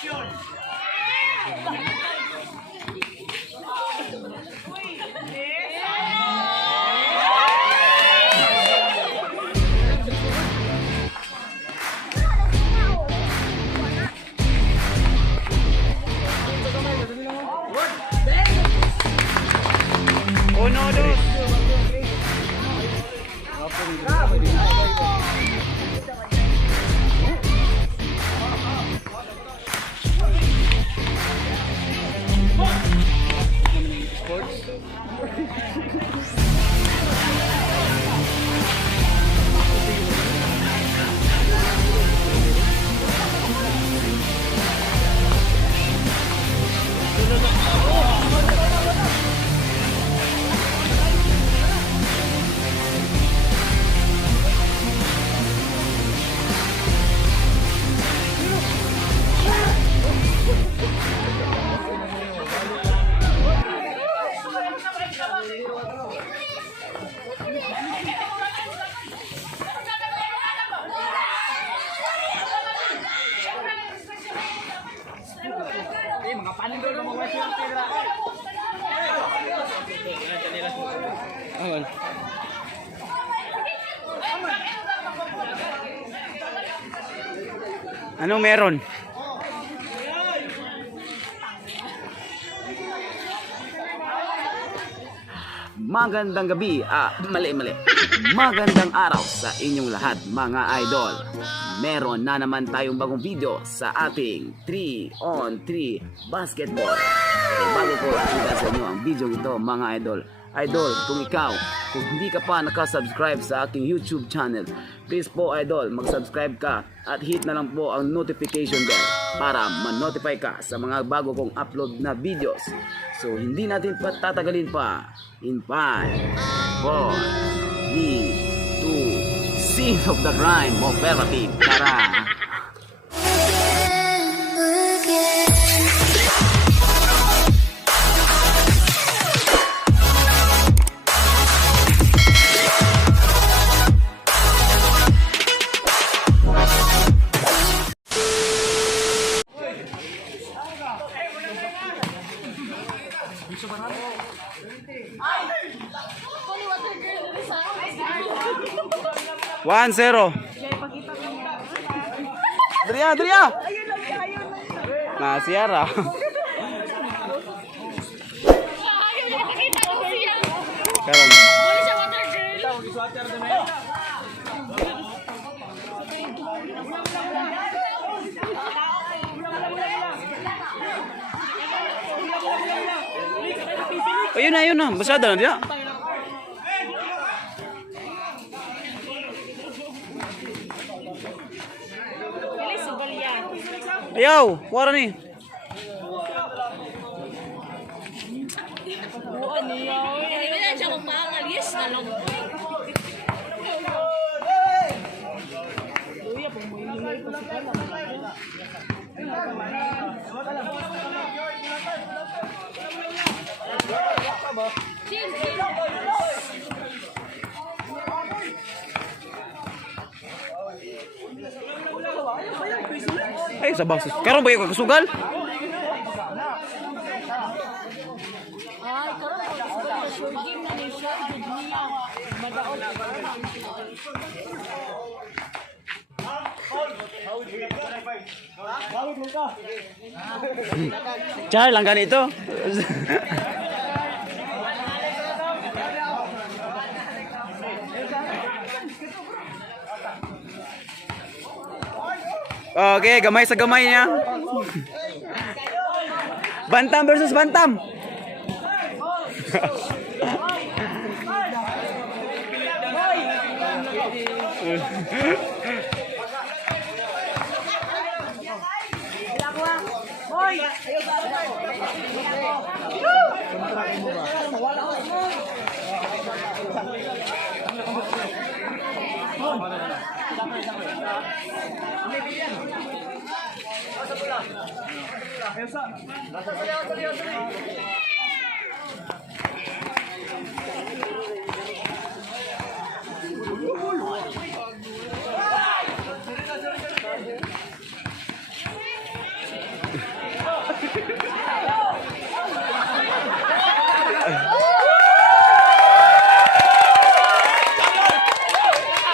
Uno, dos. Aman. Anong meron? Magandang gabi, mali. Magandang araw sa inyong lahat mga idol. Meron na naman tayong bagong video sa ating 3-on-3 basketball. So, bago ko ipakita sa inyo ang video ito mga idol. Idol, kung hindi ka pa nakasubscribe sa aking YouTube channel, please po idol, mag-subscribe ka at hit na lang po ang notification bell para ma-notify ka sa mga bago kong upload na videos. So, hindi natin patatagalin pa. In 5, 4, 3, 2, Scenes of the Crime Operative. Tara! One, zero. Adria. Nah, Siara. Karon. Ayun na. Basada na dia. Ayaw, wala ni. Ay, sabang sus. Karon ba yung kasugal? Ay, karon ba kasugal? Shorting na ni siya. Niya. Madaot. Char lang ganito. Okay, gamay sa gamay niya. Bantam versus bantam.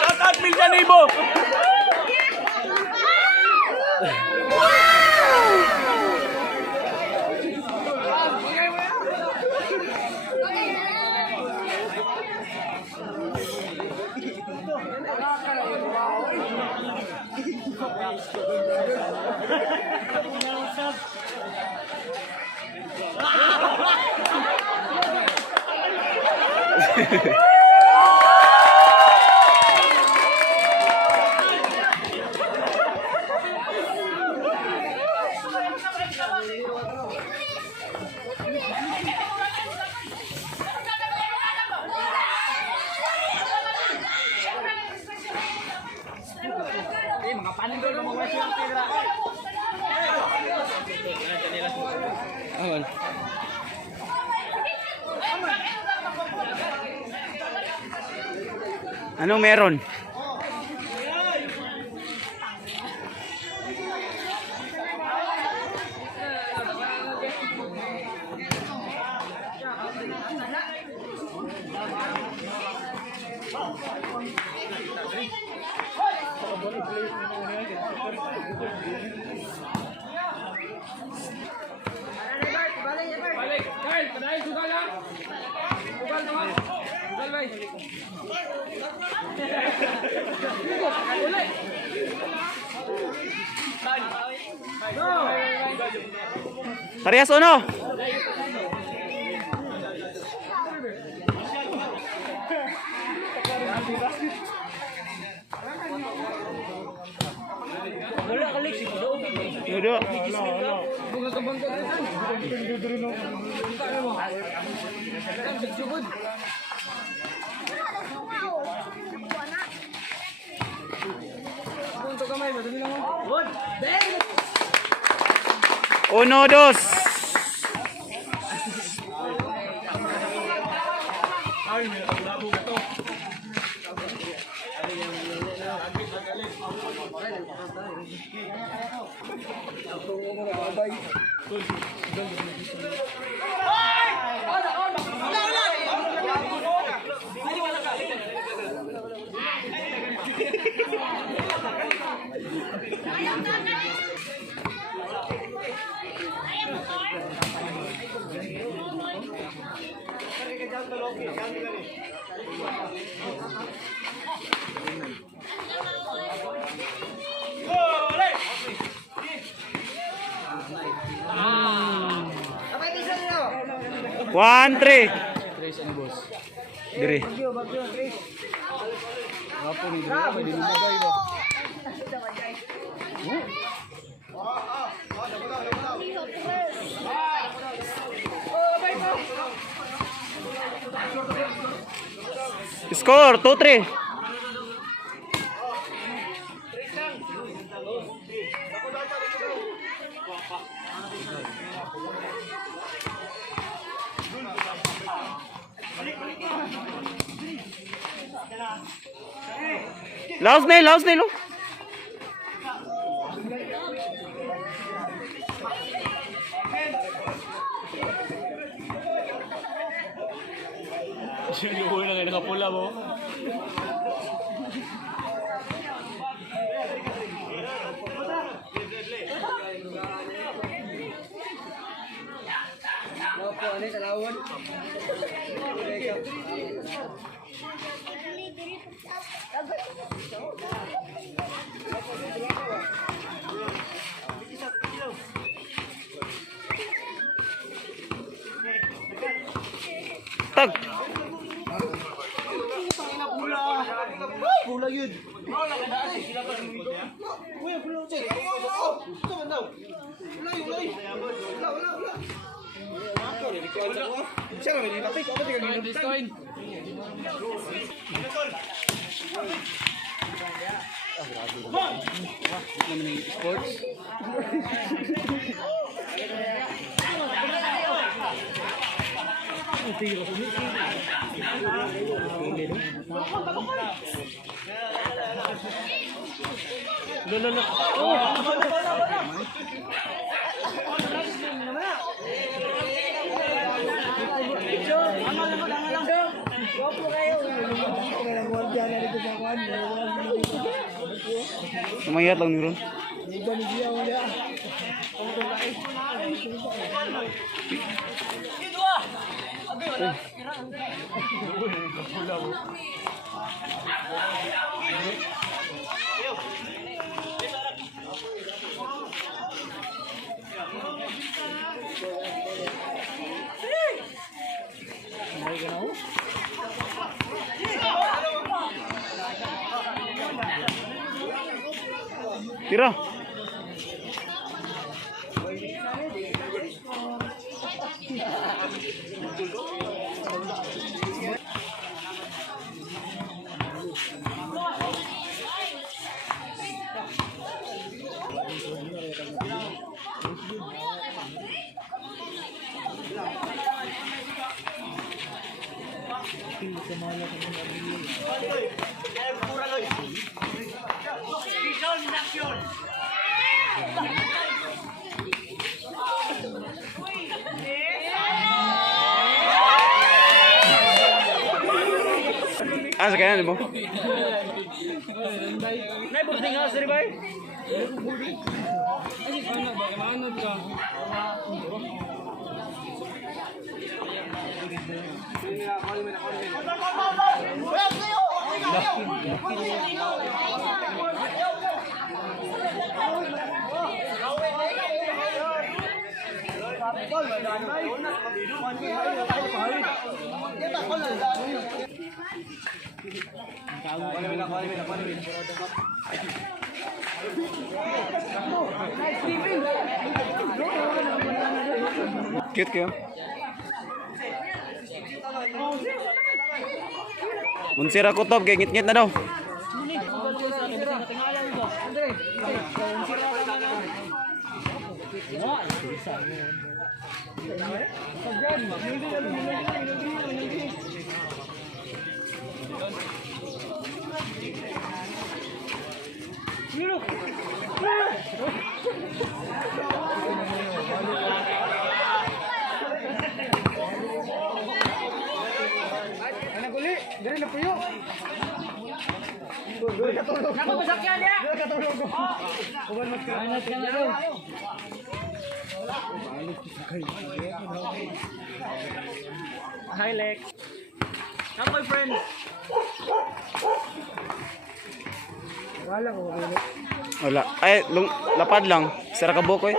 Shoutout Milyanibo! Anong meron? Balik, Carl, padahin sugal lang. Sugal naman. Sugal bay. Ulit. Parehas uno. Wala ka lik. Dudo. Bunga ka bangka ka. Punto kamay, madali lang mo. Uno, dos. One, three. Diri. Score 2-3. Laos na lo. Yung uwi na kayo nakapula mo. Tag. Pula yun. Sumayat lang ni Ron. Tira. Ah, sa kanan mo? Nay, buti nga, sir, bay. Cute kayo. Munsira ko to, kaya ngit-ngit na daw. Anak uli, dari na puyo. Naku, masakyan ya. Anat ka na daw. Hi, Lex. Come, my friend. Wala ko, Wala. Ay, lapad lang. Sara ka buko eh.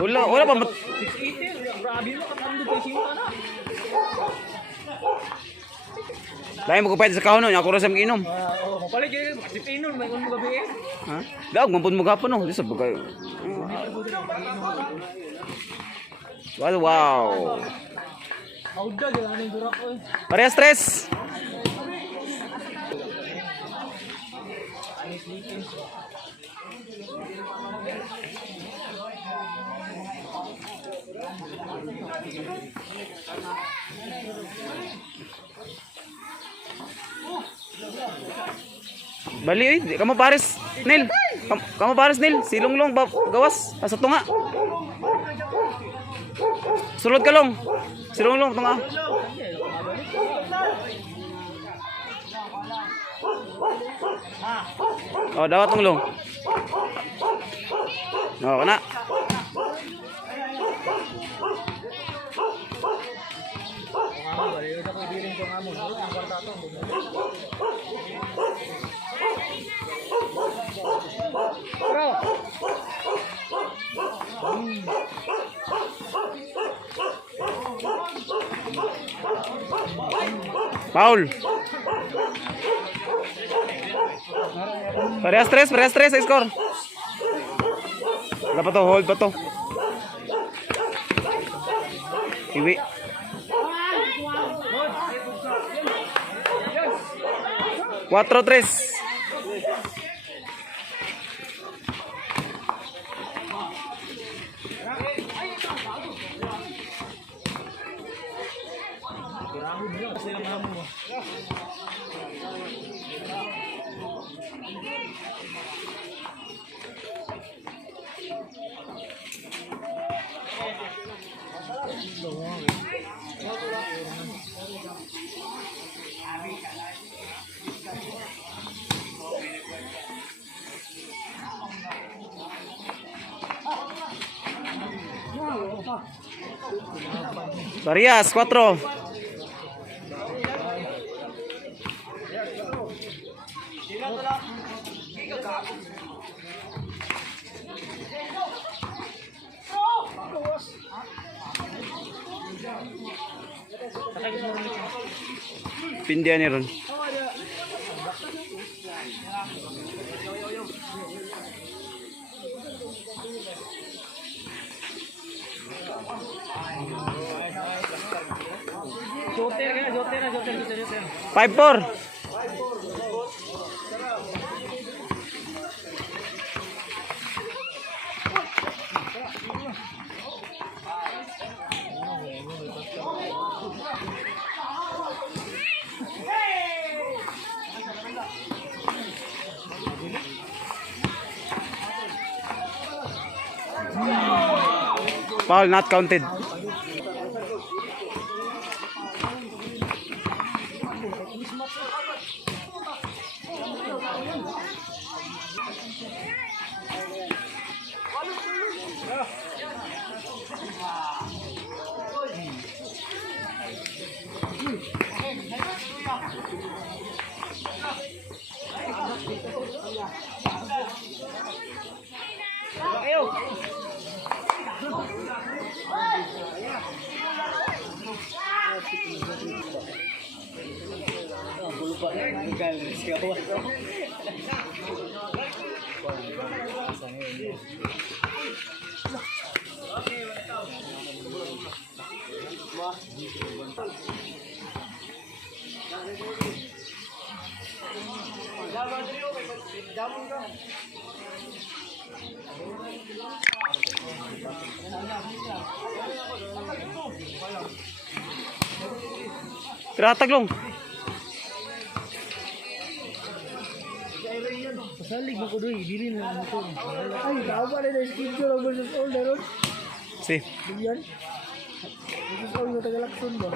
Wala pa. 680. Grabe mo, katando pa yung na. Lain mo ko pwede sa kahon nun. Ako rin sa mag-inom. Mapalit yun. Kasi pinon, may kung gabi eh. Ha? Daog, mampun mo gapon no. Disa bagay. Wow. Auda, gano'n yung durak ko eh. Parehas stress. Bali eh, di kamu pares, Nil. Kamu pares, Nil. Silong-long gawas sa tunga. Sulod ka long. Silong-long tunga. Oh, dawat ng long. Oh, kana. Paul. Parehas tres, score. Wala pa to, hold pa to. Iwi. Cuatro, tres. Varias, 4. Pindihan ni ron. Joter. 5-4. Foul not counted. Tratag long. Pasalig mo ko doy, dili na mo to. Ay, kawa na schedule versus all na ron. Si. Diyan. Versus all na tagalakson ba?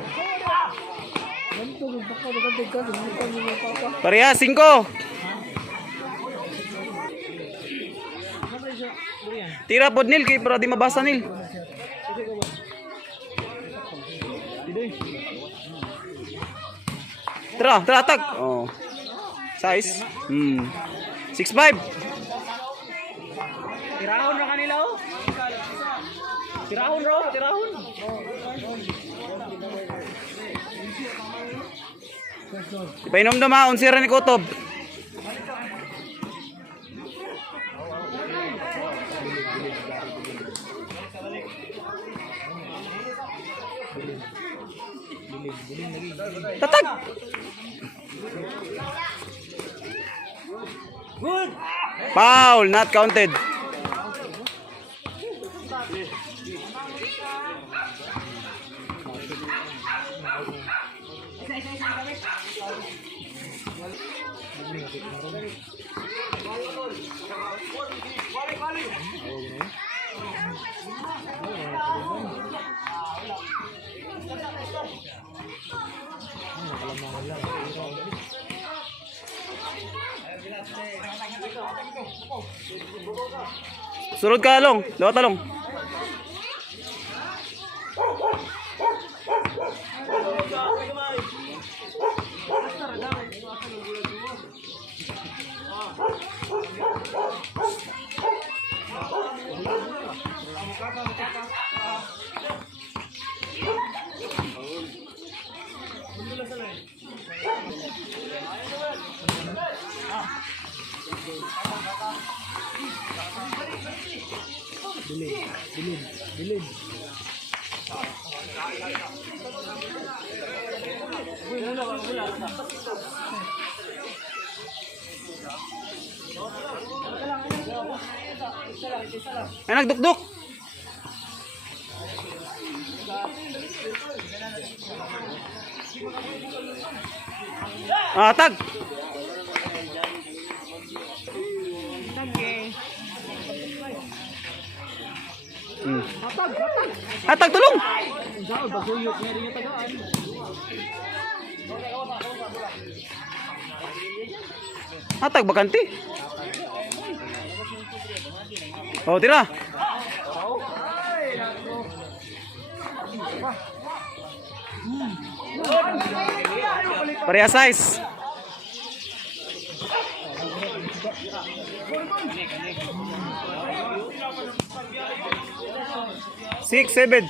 Ganito yung baka magandang ka, lumitan mo yung papa. Parehas 5. Tira pod nil kay para di mabasa nil. Tratag. Oh. Size. 6-5. Tirahon na kanila oh. Tirahon. Painom na maon sira ni Kotob. Tatag. Good. Foul not counted. Surod ka long, lawat talong. Bilin. Ay nagdukduk. Tag. Hatag tulong. Hatag bakanti. Oh, tira. Pareha size. 6, 7.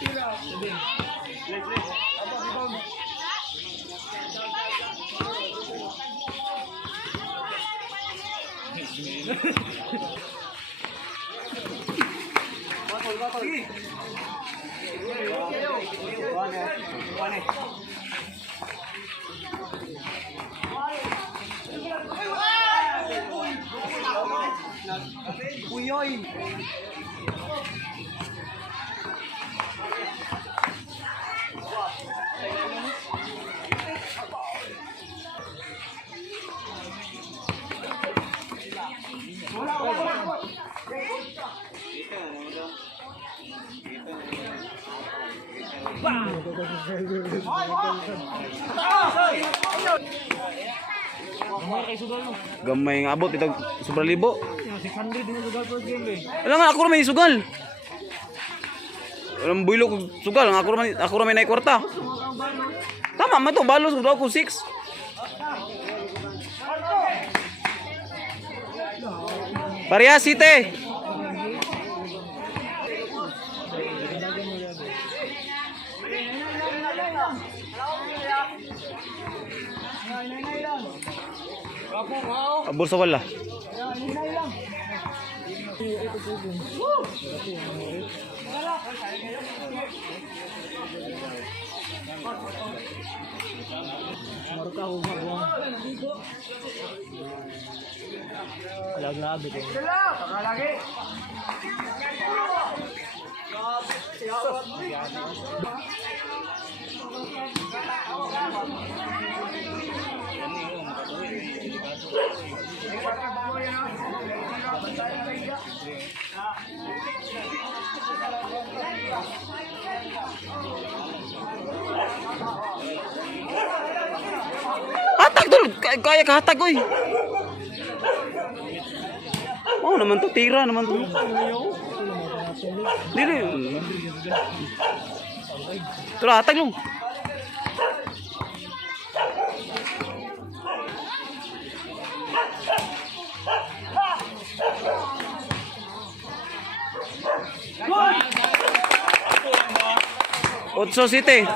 Gamay nga abot ito sobrang libo. Alam nga ako ra may sugal. Alam builo ko sugal, ako ra may nay kwarta. Tama man to, balos daw ko 6. Pareha site. Abor sa wala. Marka ko magwa. Lag-labi kayo. Lagi. Hatag dul, kaya kahatag oy. Oh, naman to tira naman to. Dili. Tara hatag long. Otso City.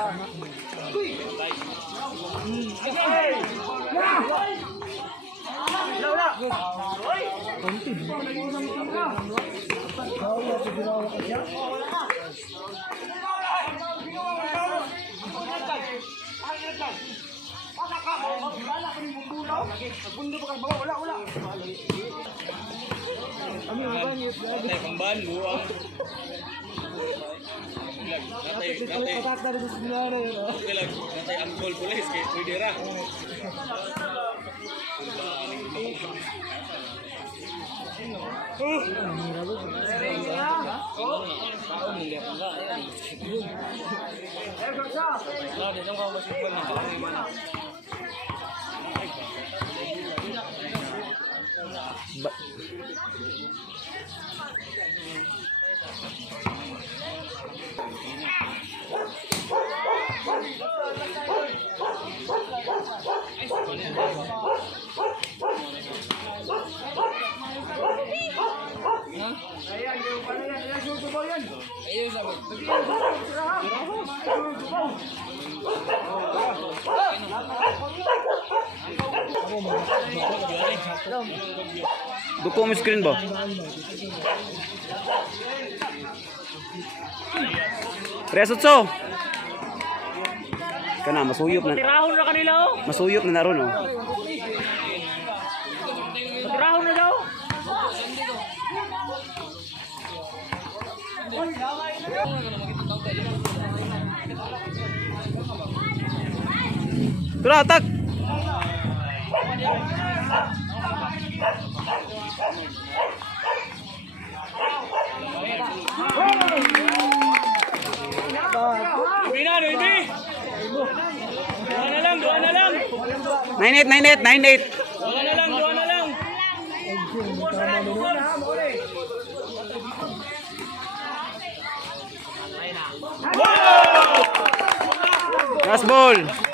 Duko mo screen ba? Presotso. Kana masuyop na. Tirahon na kanila oh. Masuyop na naron oh. Tirahon na daw. Tara, tak. Dua na lang. 98, 98, 98. Dua na lang. Last ball.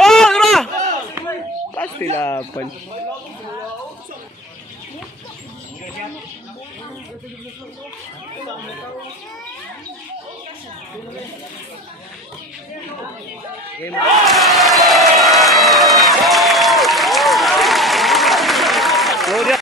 Oh, tara! Pasti lapan. Game.